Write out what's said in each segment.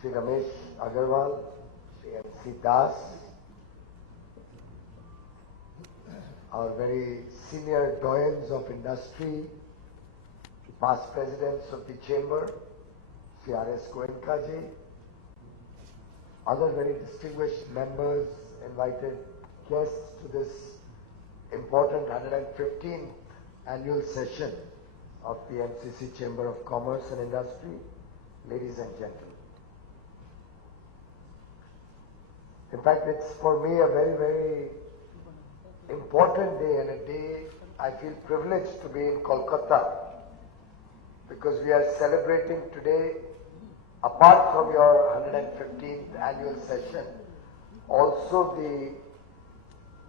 Sri Ramesh Agarwal, Sri MC Das, our very senior doyens of industry, past presidents of the chamber, Sri R.S. Goenka ji, other very distinguished members, invited guests to this important 115th annual session of the MCC Chamber of Commerce and Industry, ladies and gentlemen. In fact, it's for me a very, very important day, and a day I feel privileged to be in Kolkata, because we are celebrating today, apart from your 115th annual session, also the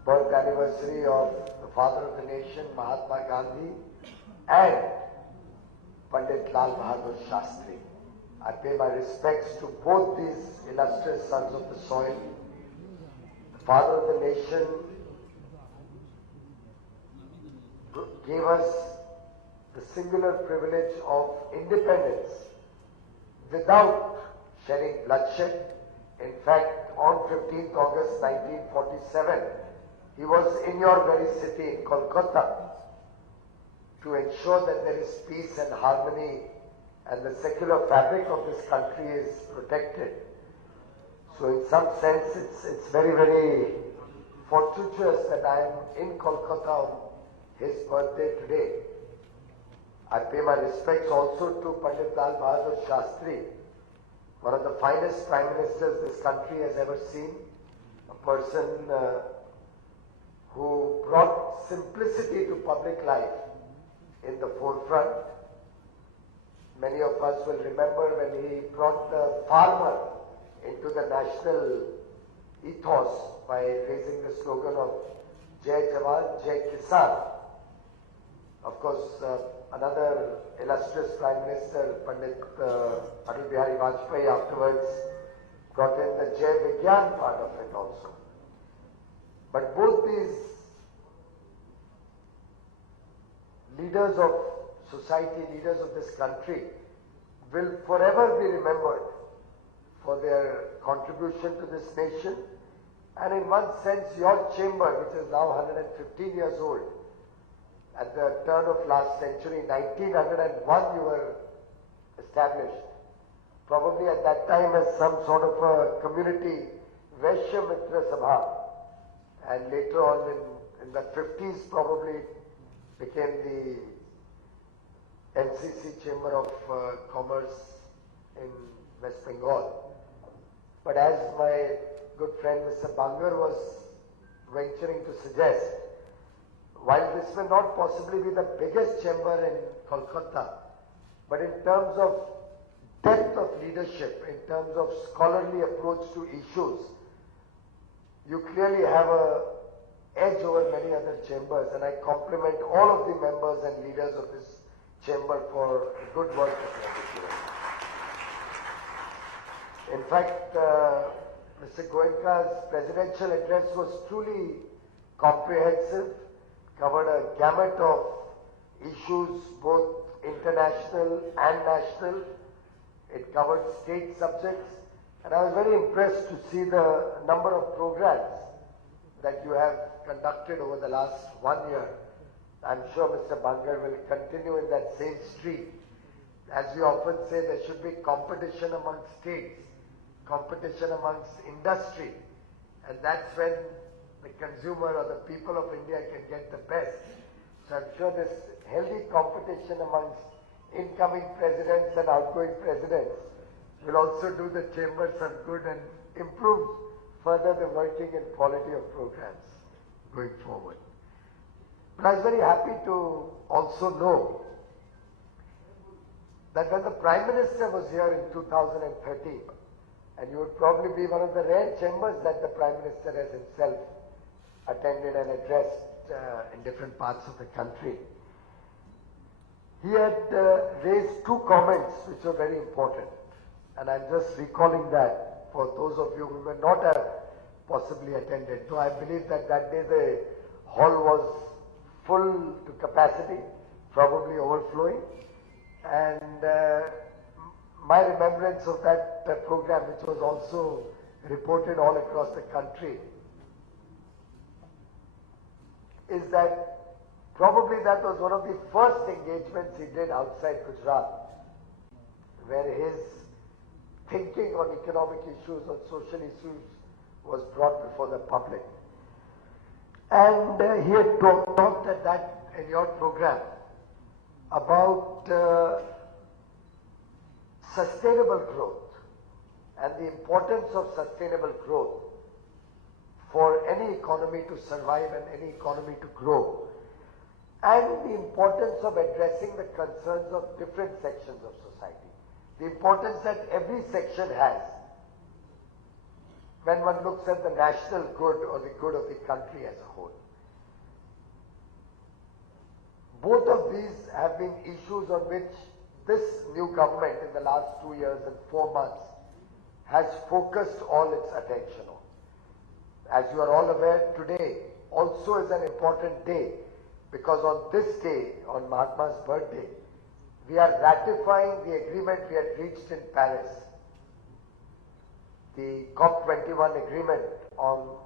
birth anniversary of the father of the nation, Mahatma Gandhi, and Pandit Lal Bahadur Shastri. I pay my respects to both these illustrious sons of the soil. The father of the nation gave us the singular privilege of independence without shedding bloodshed. In fact, on 15th August 1947, he was in your very city in Kolkata to ensure that there is peace and harmony and the secular fabric of this country is protected. So in some sense, it's very, very fortuitous that I am in Kolkata on his birthday today. I pay my respects also to Pandit Lal Bahadur Shastri, one of the finest prime ministers this country has ever seen, a person who brought simplicity to public life in the forefront. Many of us will remember when he brought the farmer into the national ethos by raising the slogan of Jai Jawan, Jai Kisan. Of course, another illustrious Prime Minister, Pandit Atal Bihari Vajpayee, afterwards brought in the Jai Vigyan part of it also. But both these leaders of society, leaders of this country, will forever be remembered for their contribution to this nation. And in one sense, your chamber, which is now 115 years old, at the turn of last century, 1901, you were established. Probably at that time as some sort of a community Vaishya Mitra Sabha. And later on in the 50s, probably became the MCC Chamber of Commerce in West Bengal. But as my good friend Mr. Bangar was venturing to suggest, while this may not possibly be the biggest chamber in Kolkata, but in terms of depth of leadership, in terms of scholarly approach to issues, you clearly have an edge over many other chambers, and I compliment all of the members and leaders of this chamber for the good work that they are doing. In fact, Mr. Goenka's presidential address was truly comprehensive, covered a gamut of issues, both international and national. It covered state subjects, and I was very impressed to see the number of programs that you have conducted over the last 1 year. I'm sure Mr. Bangar will continue in that same streak. As we often say, there should be competition amongst states, competition amongst industry, and that's when the consumer or the people of India can get the best. So I'm sure this healthy competition amongst incoming presidents and outgoing presidents will also do the chamber some good and improve further the working and quality of programs going forward. But I was very happy to also know that when the Prime Minister was here in 2013, and you would probably be one of the rare chambers that the Prime Minister has himself attended and addressed in different parts of the country, he had raised two comments which were very important. And I'm just recalling that for those of you who may not have possibly attended. So I believe that that day the hall was full to capacity, probably overflowing. And my remembrance of that program, which was also reported all across the country, is that probably that was one of the first engagements he did outside Gujarat, where his thinking on economic issues, on social issues was brought before the public. And he had talked at that, in your program, about sustainable growth and the importance of sustainable growth for any economy to survive and any economy to grow, and the importance of addressing the concerns of different sections of society, the importance that every section has when one looks at the national good or the good of the country as a whole. Both of these have been issues on which this new government in the last 2 years and 4 months has focused all its attention on. As you are all aware, today also is an important day, because on this day, on Mahatma's birthday, we are ratifying the agreement we had reached in Paris, the COP21 agreement on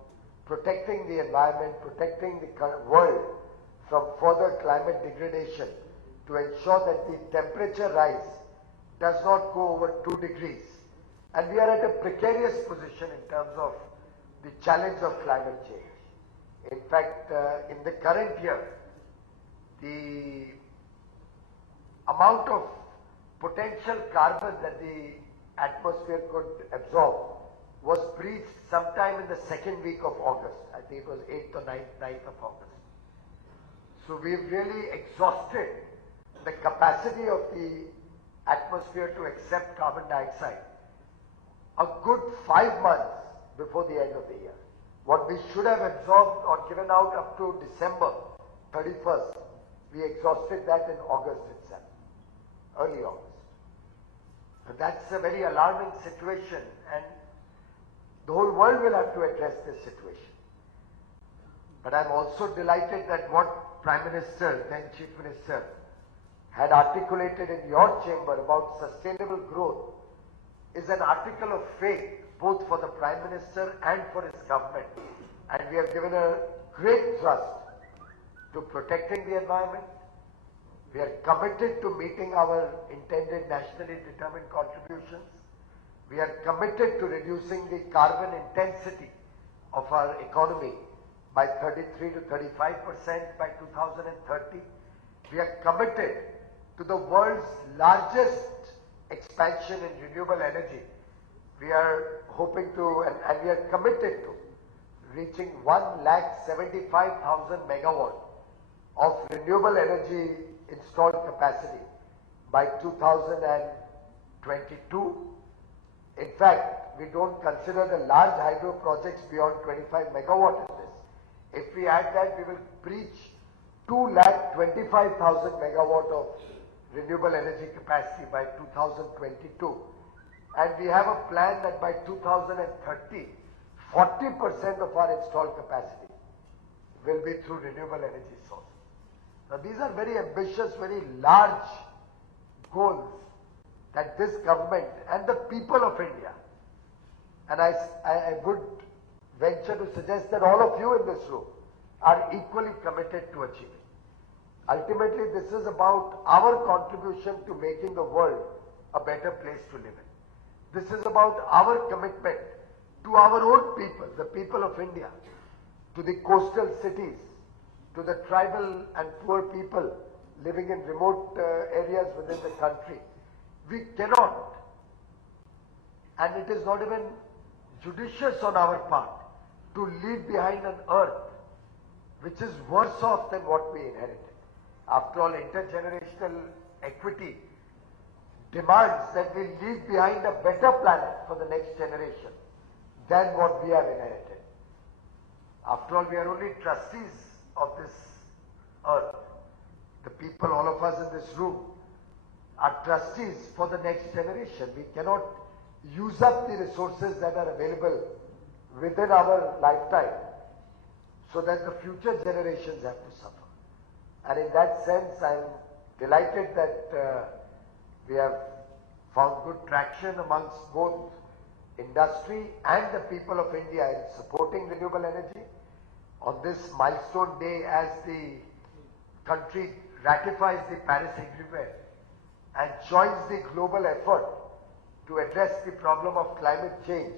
protecting the environment, protecting the world from further climate degradation, to ensure that the temperature rise does not go over 2 degrees. And we are at a precarious position in terms of the challenge of climate change. In fact, in the current year, the amount of potential carbon that the atmosphere could absorb was breached sometime in the second week of August. I think it was 8th or 9th of August. So we've really exhausted the capacity of the atmosphere to accept carbon dioxide a good 5 months before the end of the year. What we should have absorbed or given out up to December 31st, we exhausted that in August itself, early August. So that's a very alarming situation, and the whole world will have to address this situation. But I'm also delighted that what Prime Minister, then Chief Minister, had articulated in your chamber about sustainable growth is an article of faith both for the Prime Minister and for his government. And we have given a great thrust to protecting the environment. We are committed to meeting our intended nationally determined contributions. We are committed to reducing the carbon intensity of our economy by 33 to 35% by 2030. We are committed to the world's largest expansion in renewable energy. We are hoping to, and we are committed to, reaching 1,75,000 megawatt of renewable energy installed capacity by 2022. In fact, we don't consider the large hydro projects beyond 25 megawatt in this. If we add that, we will breach 2,25,000 megawatt of renewable energy capacity by 2022. And we have a plan that by 2030, 40% of our installed capacity will be through renewable energy sources. Now these are very ambitious, very large goals that this government and the people of India, and I would venture to suggest that all of you in this room are equally committed to achieving. Ultimately, this is about our contribution to making the world a better place to live in. This is about our commitment to our own people, the people of India, to the coastal cities, to the tribal and poor people living in remote areas within the country. We cannot, and it is not even judicious on our part, to leave behind an earth which is worse off than what we inherited. After all, intergenerational equity demands that we leave behind a better planet for the next generation than what we have inherited. After all, we are only trustees of this earth. The people, all of us in this room, are trustees for the next generation. We cannot use up the resources that are available within our lifetime so that the future generations have to suffer. And in that sense, I am delighted that we have found good traction amongst both industry and the people of India in supporting renewable energy. On this milestone day, as the country ratifies the Paris Agreement and joins the global effort to address the problem of climate change,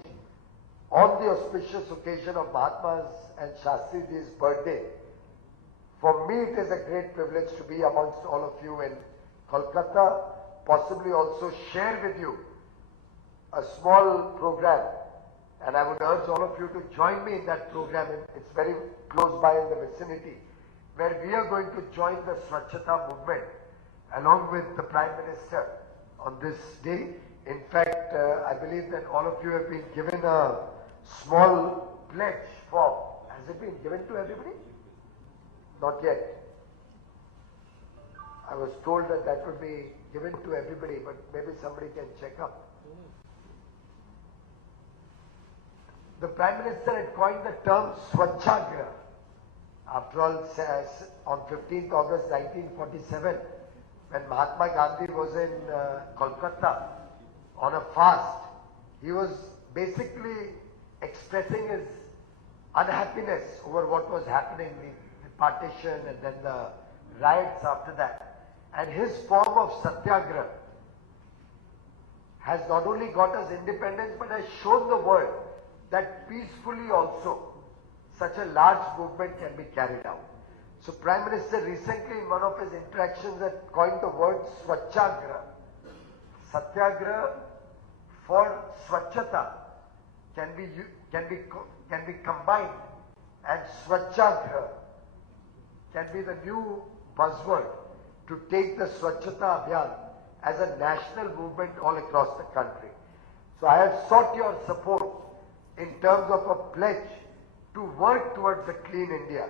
on the auspicious occasion of Mahatma's and Shastriji's birthday, for me it is a great privilege to be amongst all of you in Kolkata, possibly also share with you a small program, and I would urge all of you to join me in that program. It's very close by in the vicinity, where we are going to join the Swachhata movement along with the Prime Minister on this day. In fact, I believe that all of you have been given a small pledge form. Has it been given to everybody? Not yet. I was told that that would be given to everybody, but maybe somebody can check up. The Prime Minister had coined the term Swachhagraha. After all, on 15th August 1947, when Mahatma Gandhi was in Kolkata on a fast, he was basically expressing his unhappiness over what was happening, the partition and then the riots after that. And his form of Satyagraha has not only got us independence, but has shown the world that peacefully also such a large movement can be carried out. So Prime Minister recently in one of his interactions had coined the word Swachhagraha. Satyagraha for Swachhata can be combined, and Swachhagraha can be the new buzzword to take the Swachhata Abhiyan as a national movement all across the country. So I have sought your support in terms of a pledge to work towards a clean India.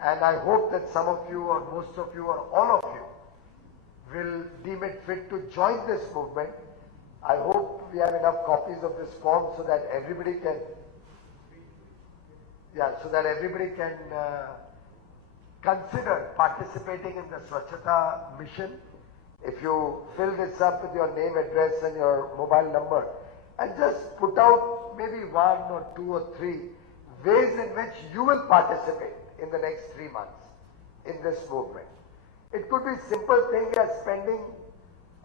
And I hope that some of you or most of you or all of you will deem it fit to join this movement. I hope we have enough copies of this form so that everybody can, consider participating in the Swachhata mission. If you fill this up with your name, address and your mobile number, and just put out maybe 1 or 2 or 3 ways in which you will participate in the next 3 months in this movement. It could be simple thing as spending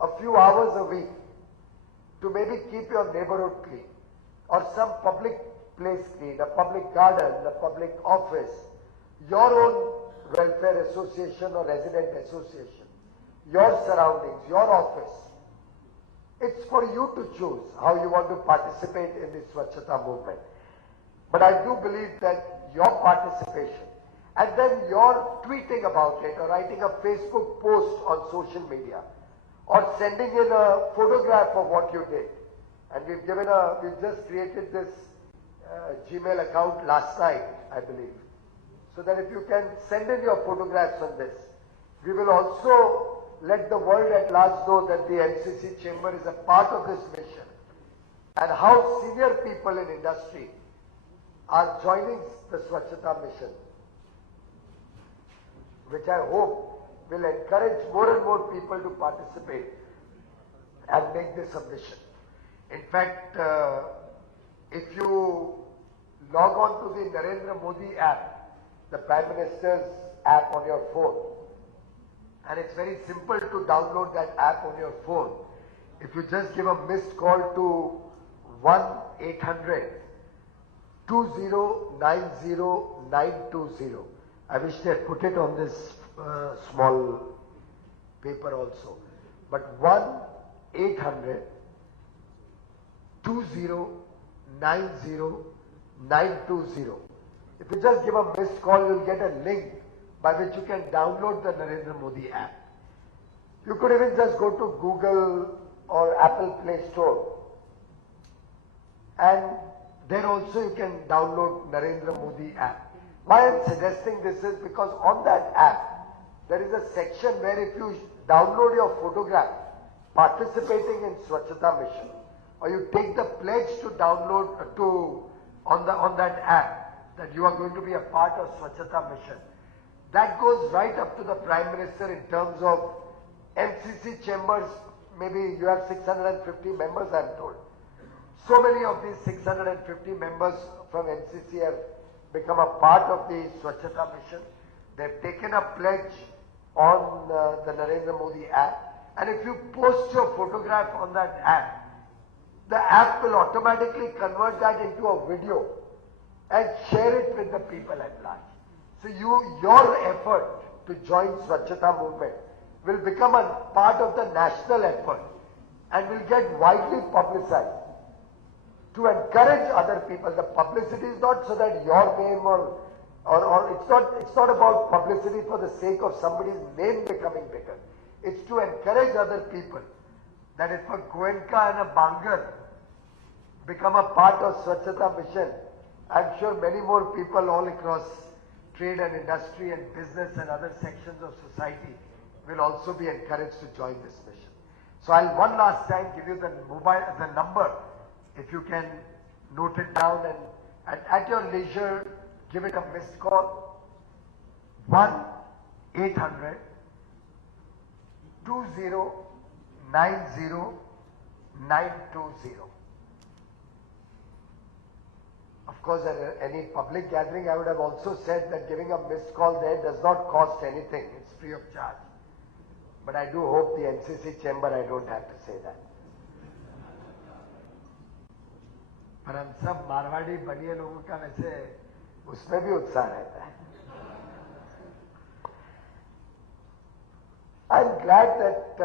a few hours a week to maybe keep your neighborhood clean, or some public place clean, a public garden, a public office, your own welfare association or resident association, your surroundings, your office. It's for you to choose how you want to participate in this Swachhata movement. But I do believe that your participation and then your tweeting about it or writing a Facebook post on social media or sending in a photograph of what you did. And we've just created this Gmail account last night, I believe. So that if you can send in your photographs on this, we will also let the world at large know that the MCC chamber is a part of this mission and how senior people in industry are joining the Swachhata mission, which I hope will encourage more and more people to participate and make this a mission. In fact, if you log on to the Narendra Modi app, the Prime Minister's app on your phone, and it's very simple to download that app on your phone. If you just give a missed call to 1-800-2090-920. I wish they had put it on this small paper also. But 1-800-2090-920. If you just give a missed call, you'll get a link by which you can download the Narendra Modi app. You could even just go to Google or Apple Play Store, and there also you can download Narendra Modi app. Why I'm suggesting this is because on that app, there is a section where if you download your photograph participating in Swachhata mission, or you take the pledge to download on that app that you are going to be a part of Swachhata mission, that goes right up to the Prime Minister in terms of MCC chambers maybe you have 650 members, I am told. So many of these 650 members from NCC have become a part of the Swachhata mission. They've taken a pledge on the Narendra Modi app, and if you post your photograph on that app, the app will automatically convert that into a video and share it with the people at large. So your effort to join Swachhata movement will become a part of the national effort and will get widely publicized to encourage other people. The publicity is not so that your name or it's not about publicity for the sake of somebody's name becoming bigger. It's to encourage other people that if a Goenka and a Bangar become a part of Swachhata mission, I'm sure many more people all across trade and industry and business and other sections of society will also be encouraged to join this mission. So I'll one last time give you the number, if you can note it down, and at your leisure give it a missed call. 1-800-2090-920. Of course, at any public gathering, I would have also said that giving a missed call there does not cost anything. It's free of charge. But I do hope the NCC chamber, I don't have to say that. पर हम सब मारवाड़ी बनिए लोगों का वैसे उसमें भी उत्साह रहता है. I'm glad that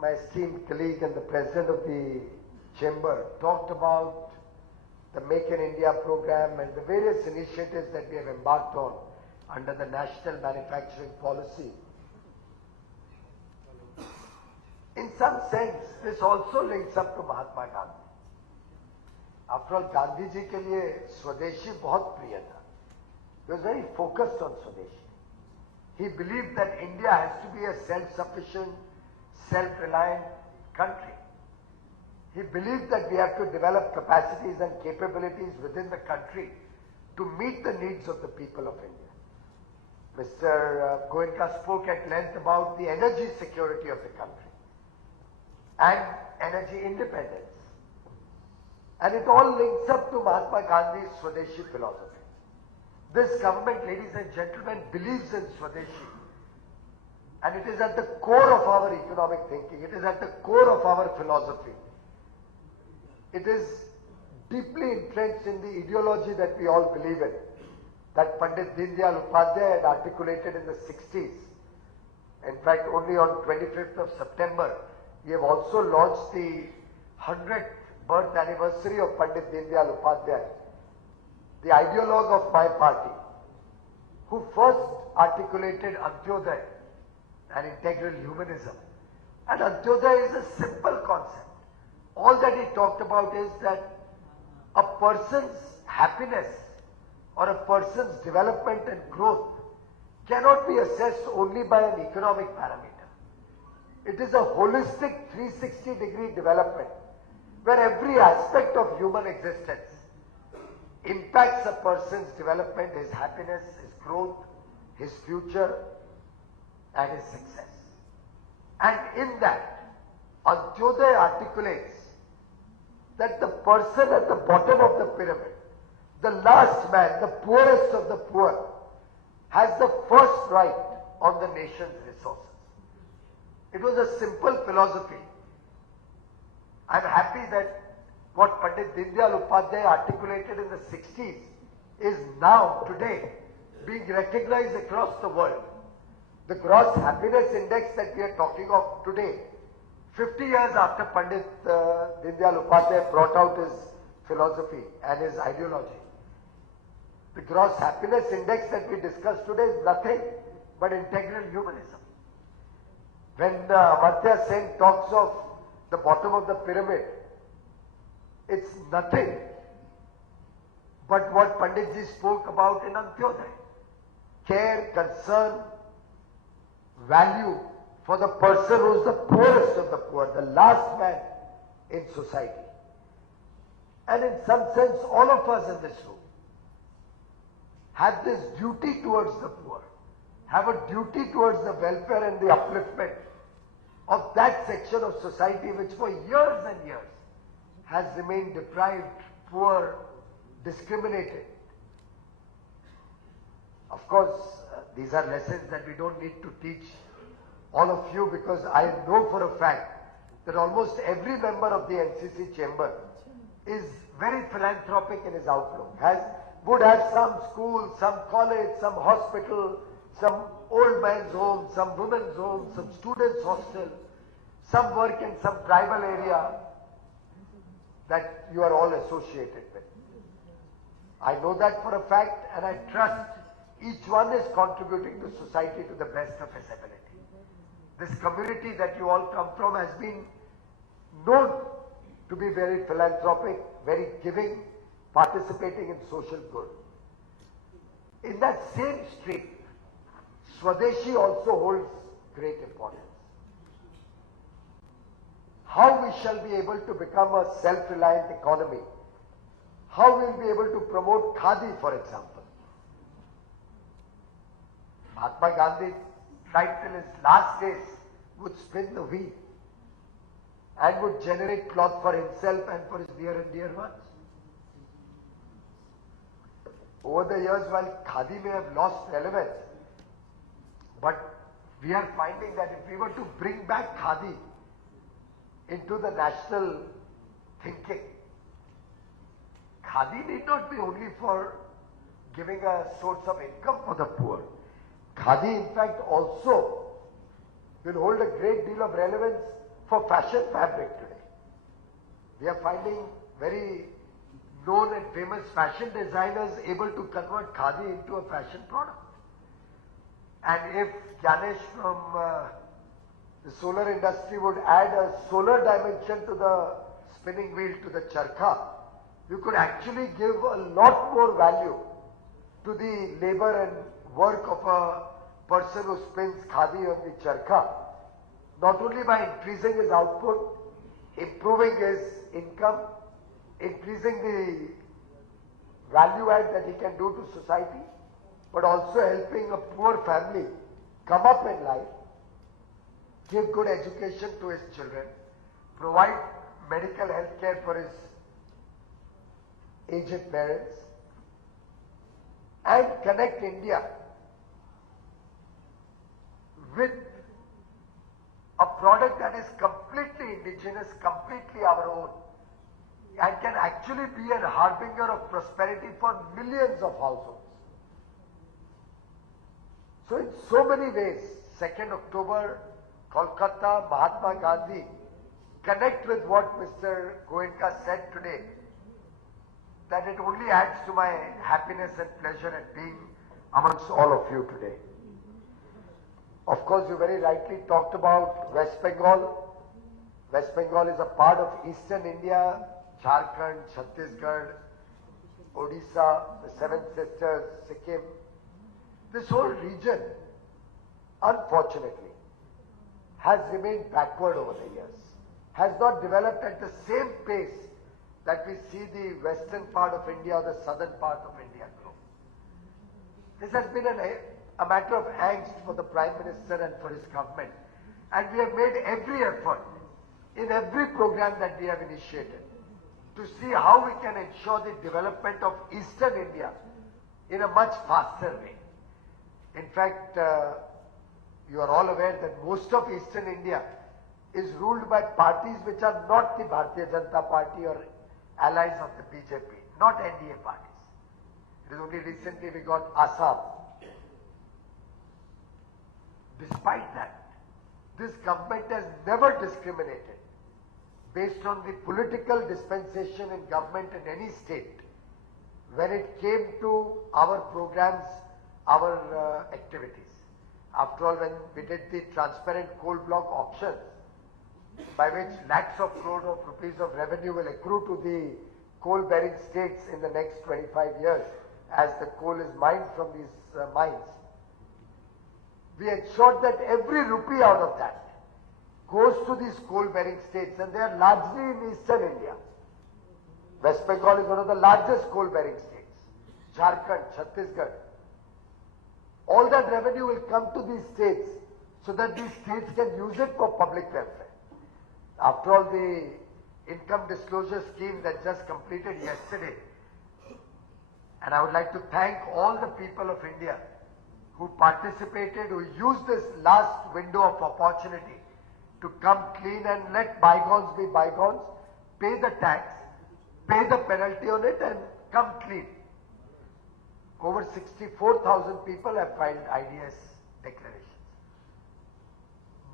my esteemed colleague and the president of the chamber talked about the Make in India program and the various initiatives that we have embarked on under the National Manufacturing Policy. In some sense, this also links up to Mahatma Gandhi. After all, Gandhi ji के लिए स्वदेशी बहुत प्रिय था. He was very focused on Swadeshi. He believed that India has to be a self-sufficient, self-reliant country. He believed that we have to develop capacities and capabilities within the country to meet the needs of the people of India. Mr. Goenka spoke at length about the energy security of the country and energy independence. And it all links up to Mahatma Gandhi's Swadeshi philosophy. This government, ladies and gentlemen, believes in Swadeshi. And it is at the core of our economic thinking. It is at the core of our philosophy. It is deeply entrenched in the ideology that we all believe in, that Pandit Deen Upadhyay had articulated in the 60s. In fact, only on 25th of September, we have also launched the 100th birth anniversary of Pandit Deen Upadhyay, the ideologue of my party, who first articulated Antyodaya, an integral humanism. And Antyodaya is a simple concept. All that he talked about is that a person's happiness or a person's development and growth cannot be assessed only by an economic parameter. It is a holistic 360-degree development where every aspect of human existence impacts a person's development, his happiness, his growth, his future, and his success. And in that, Antyodaya articulates that the person at the bottom of the pyramid, the last man, the poorest of the poor, has the first right on the nation's resources. It was a simple philosophy. I'm happy that what Pandit Deen Upadhyay articulated in the 60s is now, today, being recognized across the world. The gross happiness index that we are talking of today, 50 years after Pandit Deen Upadhyay brought out his philosophy and his ideology, the gross happiness index that we discussed today is nothing but integral humanism. When Amartya Sen talks of the bottom of the pyramid, it's nothing but what Panditji spoke about in Antyodaya. Care, concern, value for the person who is the poorest of the poor, the last man in society. And in some sense, all of us in this room have this duty towards the poor, have a duty towards the welfare and the upliftment of that section of society which for years and years has remained deprived, poor, discriminated. Of course, these are lessons that we don't need to teach all of you, because I know for a fact that almost every member of the NCC chamber is very philanthropic in his outlook, would have some school, some college, some hospital, some old man's home, some women's home, some students' hostel, some work in some tribal area that you are all associated with. I know that for a fact, and I trust each one is contributing to society to the best of his ability. This community that you all come from has been known to be very philanthropic, very giving, participating in social good. In that same stream, Swadeshi also holds great importance. How we shall be able to become a self-reliant economy, how we will be able to promote Khadi, for example. Mahatma Gandhi tried till his last days would spin the wheel and would generate cloth for himself and for his near and dear ones. Over the years, while Khadi may have lost relevance, but we are finding that if we were to bring back Khadi into the national thinking, Khadi need not be only for giving a source of income for the poor. Khadi, in fact, also will hold a great deal of relevance for fashion fabric today. We are finding very known and famous fashion designers able to convert Khadi into a fashion product. And if Ganesh from the solar industry would add a solar dimension to the spinning wheel, to the charkha, you could actually give a lot more value to the labor and work of a person who spins Khadi on the charkha, not only by increasing his output, improving his income, increasing the value add that he can do to society, but also helping a poor family come up in life, give good education to his children, provide medical health care for his aged parents, and connect India with a product that is completely indigenous, completely our own, and can actually be a harbinger of prosperity for millions of households. So in so many ways, 2nd October, Kolkata, Mahatma Gandhi connect with what Mr. Goenka said today, that it only adds to my happiness and pleasure at being amongst all of you today. Of course, you very rightly talked about West Bengal. West Bengal is a part of Eastern India, Jharkhand, Chhattisgarh, Odisha, the Seven Sisters, Sikkim. This whole region, unfortunately, has remained backward over the years, has not developed at the same pace that we see the western part of India or the southern part of India grow. This has been a matter of angst for the Prime Minister and for his government, and we have made every effort in every program that we have initiated to see how we can ensure the development of Eastern India in a much faster way. In fact, you are all aware that most of Eastern India is ruled by parties which are not the Bharatiya Janata Party or allies of the BJP, not NDA parties. It is only recently we got Assam. Despite that, this government has never discriminated based on the political dispensation in government in any state when it came to our programs, our activities. After all, when we did the transparent coal block auctions, by which lakhs of crores of rupees of revenue will accrue to the coal-bearing states in the next 25 years as the coal is mined from these mines, we ensured that every rupee out of that goes to these coal-bearing states, and they are largely in Eastern India. West Bengal is one of the largest coal-bearing states. Jharkhand, Chhattisgarh. All that revenue will come to these states so that these states can use it for public welfare. After all, the income disclosure scheme that just completed yesterday, and I would like to thank all the people of India who participated, who used this last window of opportunity to come clean and let bygones be bygones, pay the tax, pay the penalty on it and come clean. Over 64,000 people have filed IDS declarations.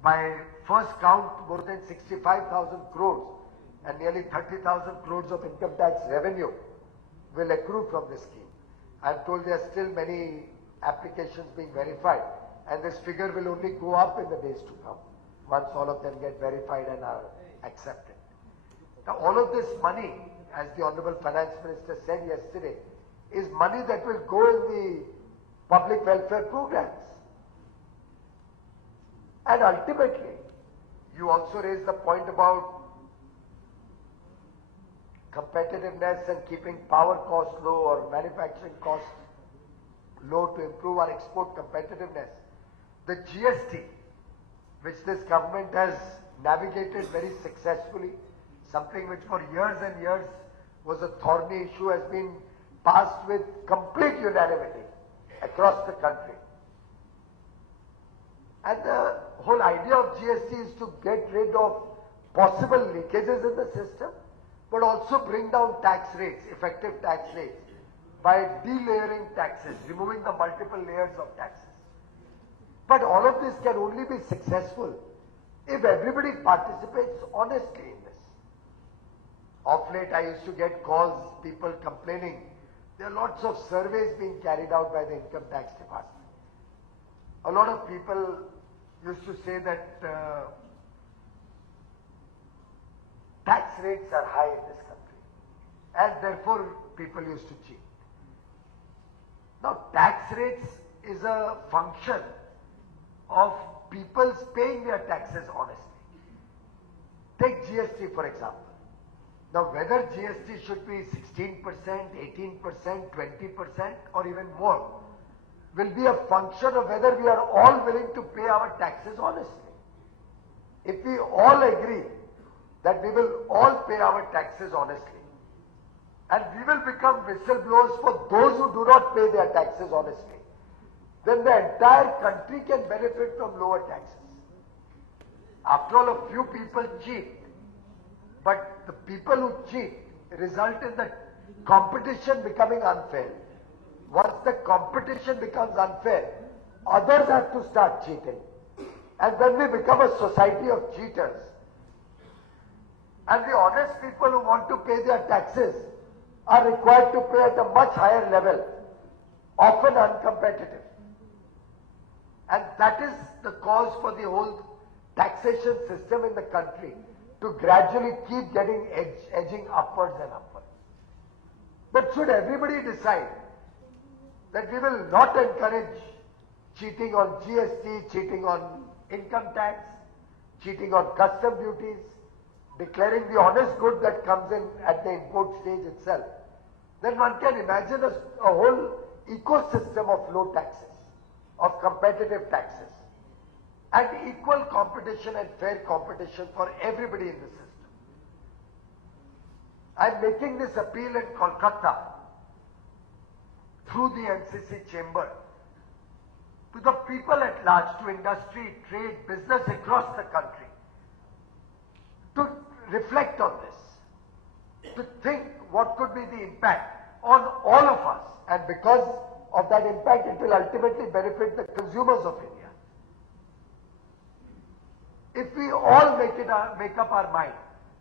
By first count, more than 65,000 crores and nearly 30,000 crores of income tax revenue will accrue from this scheme. I am told there are still many applications being verified, and this figure will only go up in the days to come once all of them get verified and are accepted. Now all of this money, as the Honorable Finance Minister said yesterday, is money that will go in the public welfare programs. And ultimately, you also raised the point about competitiveness and keeping power costs low or manufacturing costs low to improve our export competitiveness. The GST, which this government has navigated very successfully, something which for years and years was a thorny issue, has been passed with complete unanimity across the country. And the whole idea of GST is to get rid of possible leakages in the system, but also bring down tax rates, effective tax rates, by delayering taxes, removing the multiple layers of taxes. But all of this can only be successful if everybody participates honestly in this. Of late, I used to get calls, people complaining. There are lots of surveys being carried out by the Income Tax Department. A lot of people used to say that tax rates are high in this country, and therefore people used to cheat. Now, tax rates is a function of people's paying their taxes honestly. Take GST for example. Now, whether GST should be 16%, 18%, 20% or even more will be a function of whether we are all willing to pay our taxes honestly. If we all agree that we will all pay our taxes honestly, and we will become whistleblowers for those who do not pay their taxes honestly, then the entire country can benefit from lower taxes. After all, a few people cheat, but the people who cheat result in the competition becoming unfair. Once the competition becomes unfair, others have to start cheating. And then we become a society of cheaters. And the honest people who want to pay their taxes are required to pay at a much higher level, often uncompetitive. And that is the cause for the whole taxation system in the country to gradually keep getting edging upwards and upwards. But should everybody decide that we will not encourage cheating on GST, cheating on income tax, cheating on custom duties, declaring the honest good that comes in at the import stage itself, then one can imagine a whole ecosystem of low taxes, of competitive taxes, and equal competition and fair competition for everybody in the system. I am making this appeal in Kolkata through the NCC chamber to the people at large, to industry, trade, business across the country, to reflect on this, to think what could be the impact on all of us, and because of that impact it will ultimately benefit the consumers of India. If we all make up our mind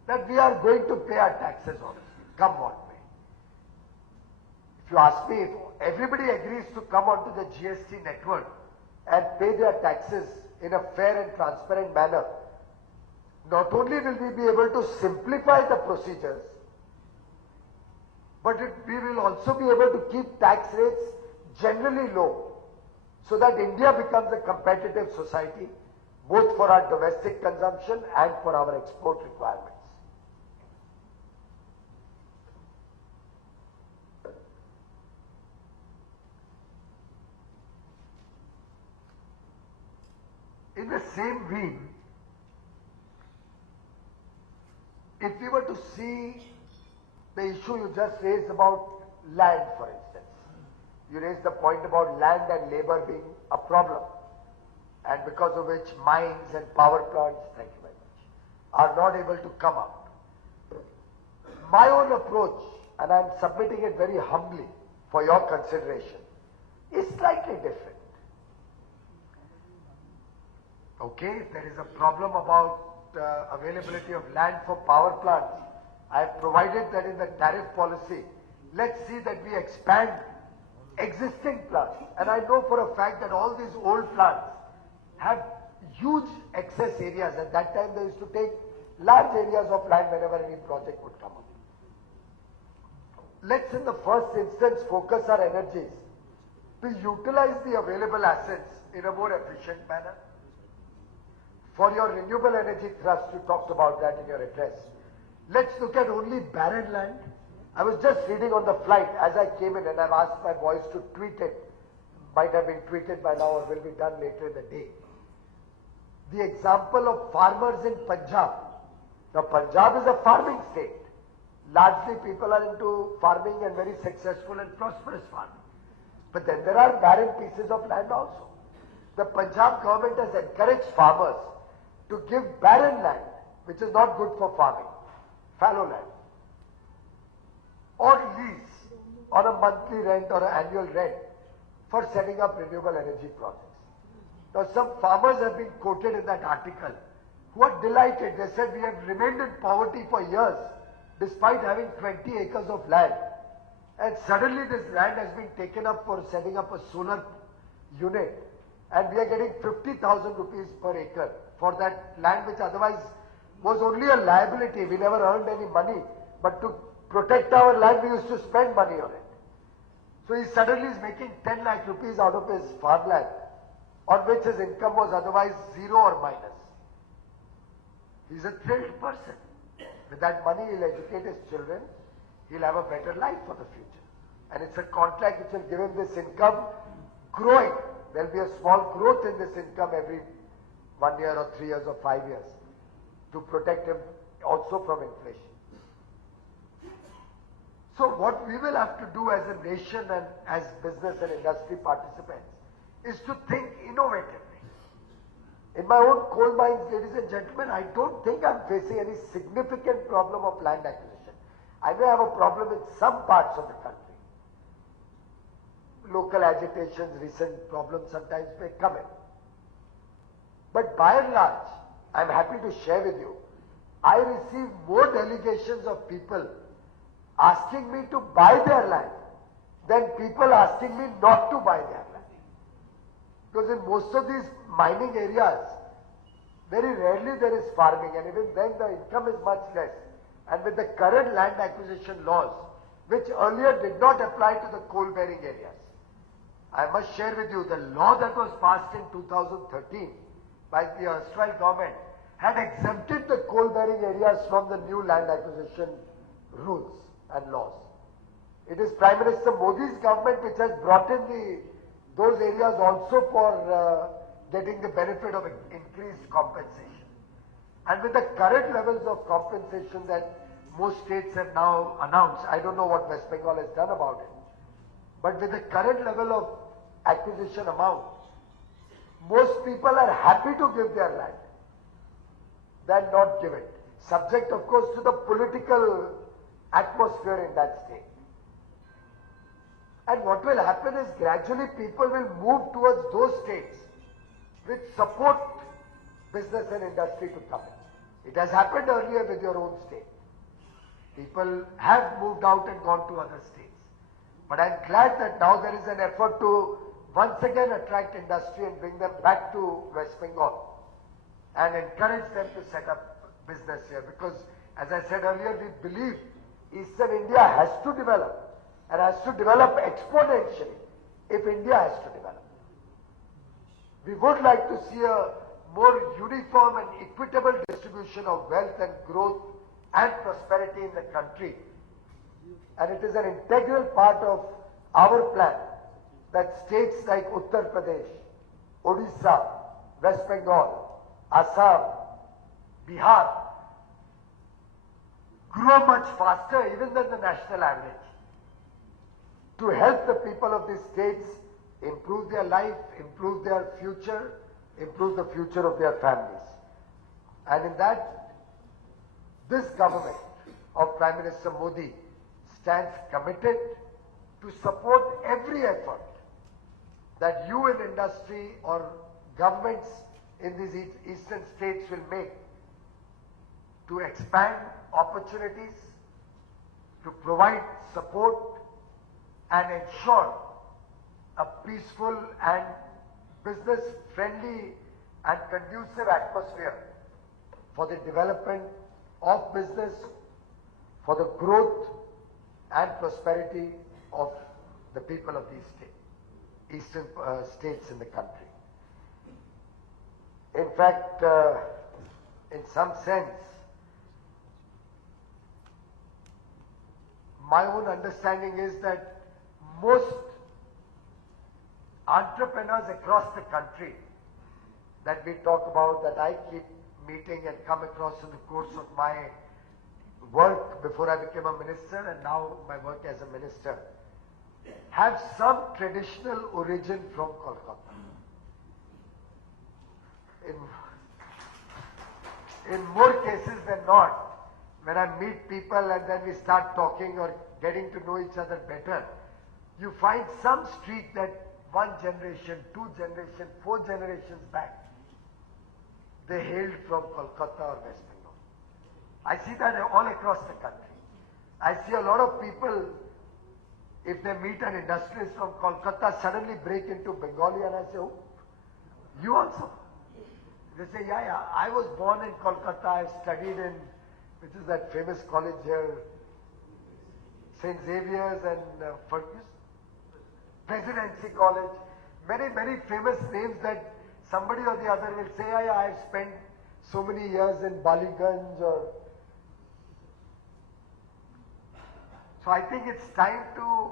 that we are going to pay our taxes honestly, come what may. If you ask me, if everybody agrees to come onto the GST network and pay their taxes in a fair and transparent manner, not only will we be able to simplify the procedures, but we will also be able to keep tax rates generally low, so that India becomes a competitive society, both for our domestic consumption and for our export requirements. In In the same vein, if we were to see the issue you just raised about land, for instance, you raised the point about land and labor being a problem, and because of which mines and power plants, thank you very much, are not able to come up. My own approach, and I am submitting it very humbly for your consideration, is slightly different. Okay, if there is a problem about availability of land for power plants, I have provided that in the tariff policy, let's see that we expand existing plants. And I know for a fact that all these old plants have huge excess areas. At that time they used to take large areas of land whenever any project would come up. Let's in the first instance focus our energies to utilize the available assets in a more efficient manner. For your renewable energy thrust, you talked about that in your address. Let's look at only barren land. I was just reading on the flight as I came in, and I've asked my boys to tweet it. Might have been tweeted by now or will be done later in the day. The example of farmers in Punjab. Now Punjab is a farming state. Largely people are into farming and very successful and prosperous farming. But then there are barren pieces of land also. The Punjab government has encouraged farmers to give barren land, which is not good for farming, fallow land, or lease on a monthly rent or an annual rent for setting up renewable energy projects. Now some farmers have been quoted in that article who are delighted. They said we have remained in poverty for years despite having 20 acres of land, and suddenly this land has been taken up for setting up a solar unit, and we are getting 50,000 rupees per acre for that land which otherwise was only a liability. We never earned any money, but to protect our land we used to spend money on it. So he suddenly is making 10 lakh rupees out of his farmland, on which his income was otherwise zero or minus. He's a thrilled person. With that money he'll educate his children, he'll have a better life for the future. And it's a contract which will give him this income growing. There will be a small growth in this income every 1 year or 3 years or 5 years to protect him also from inflation. So what we will have to do as a nation and as business and industry participants is to think innovatively. In my own coal mines, ladies and gentlemen, I don't think I'm facing any significant problem of land acquisition. I may have a problem in some parts of the country. Local agitations, recent problems sometimes may come in. But by and large, I'm happy to share with you, I receive more delegations of people asking me to buy their land than people asking me not to buy their land. Because in most of these mining areas, very rarely there is farming, and even then the income is much less. And with the current land acquisition laws, which earlier did not apply to the coal-bearing areas, I must share with you the law that was passed in 2013 by the erstwhile government had exempted the coal-bearing areas from the new land acquisition rules and laws. It is Prime Minister Modi's government which has brought in those areas also for getting the benefit of increased compensation. And with the current levels of compensation that most states have now announced, I don't know what West Bengal has done about it, but with the current level of acquisition amount, most people are happy to give their land than not give it. Subject, of course, to the political atmosphere in that state. And what will happen is gradually people will move towards those states which support business and industry to come in. It has happened earlier with your own state. People have moved out and gone to other states. But I am glad that now there is an effort to once again attract industry and bring them back to West Bengal and encourage them to set up business here. Because as I said earlier, we believe Eastern India has to develop and has to develop exponentially if India has to develop. We would like to see a more uniform and equitable distribution of wealth and growth and prosperity in the country. And it is an integral part of our plan that states like Uttar Pradesh, Odisha, West Bengal, Assam, Bihar grow much faster even than the national average. To help the people of these states improve their life, improve their future, improve the future of their families. And in that, this government of Prime Minister Modi stands committed to support every effort that you in industry or governments in these eastern states will make to expand opportunities, to provide support and ensure a peaceful and business-friendly and conducive atmosphere for the development of business, for the growth and prosperity of the people of these eastern states in the country. In fact, in some sense, my own understanding is that most entrepreneurs across the country that we talk about, that I keep meeting and come across in the course of my work before I became a minister and now my work as a minister, have some traditional origin from Kolkata. In more cases than not, when I meet people and then we start talking or getting to know each other better, you find some street that one generation, two generations, 4 generations back, they hailed from Kolkata or West Bengal. I see that all across the country. I see a lot of people, if they meet an industrialist from Kolkata, suddenly break into Bengali and I say, oh, you also? They say, yeah, I was born in Kolkata, I studied in, which is that famous college here, St. Xavier's and Fergus, Presidency College, many famous names that somebody or the other will say, yeah, I've spent so many years in Baliganj or... So I think it's time to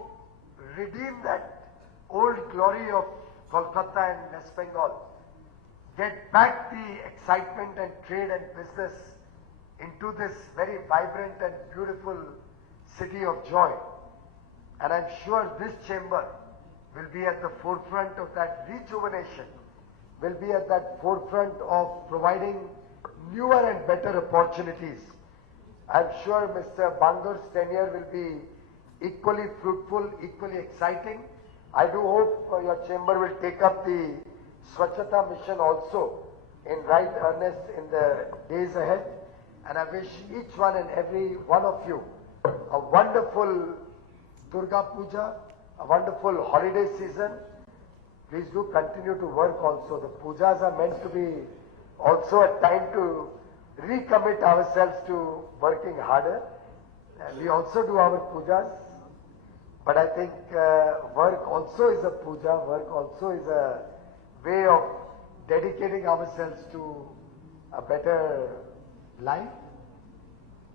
redeem that old glory of Kolkata and West Bengal. Get back the excitement and trade and business into this very vibrant and beautiful city of joy. And I'm sure this chamber will be at the forefront of that rejuvenation, will be at that forefront of providing newer and better opportunities. I'm sure Mr. Bangar's tenure will be equally fruitful, equally exciting. I do hope your chamber will take up the Swachhata mission also in right earnest in the days ahead. And I wish each one and every one of you a wonderful Durga Puja, a wonderful holiday season. Please do continue to work also. The pujas are meant to be also a time to recommit ourselves to working harder. And we also do our pujas. But I think work also is a puja, work also is a way of dedicating ourselves to a better life.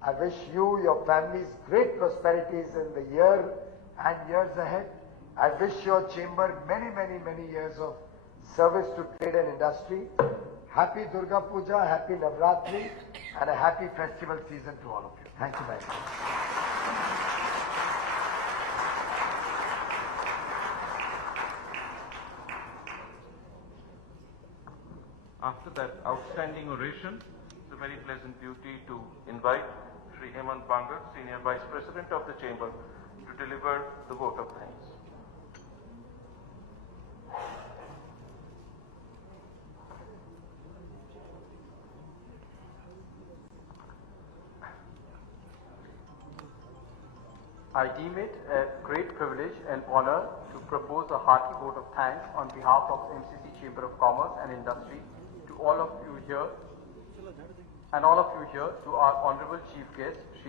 I wish you, your families, great prosperities in the year and years ahead. I wish your chamber many years of service to trade and industry. Happy Durga Puja, happy Navratri, and a happy festival season to all of you. Thank you very much. After that outstanding oration, it's a very pleasant duty to invite Shri Hemant Bangar, Senior Vice President of the Chamber, to deliver the vote of thanks. I deem it a great privilege and honor to propose a hearty vote of thanks on behalf of MCC Chamber of Commerce and Industry to all of you here and all of you here to our Honorable Chief Guest, Shri